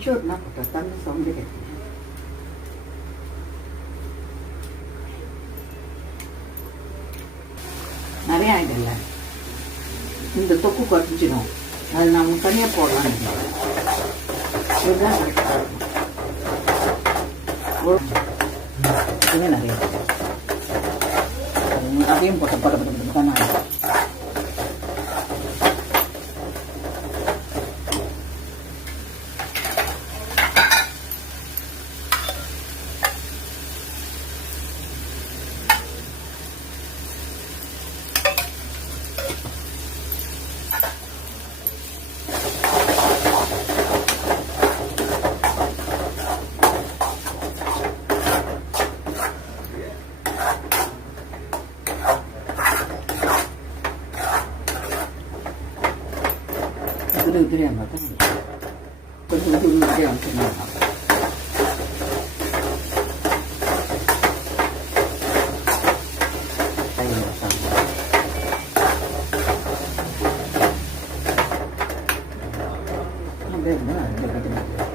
அடிச்சோட்னா போட்டோம் தண்ணி சவுண்டு கேட்குது. நிறைய ஆகிடல, இந்த தொக்கு குறைஞ்சிடும். அது நம்ம தனியாக போடலாம். இதுதான் கரெக்டாக இருக்கும். இதுவே நிறைய அதையும் போட்டு படப்பட்டு தானே ஆகிடும். உதிரியாக பார்த்தா கொஞ்சம் உதிரியாக அமைச்சுனாங்க. அப்படியே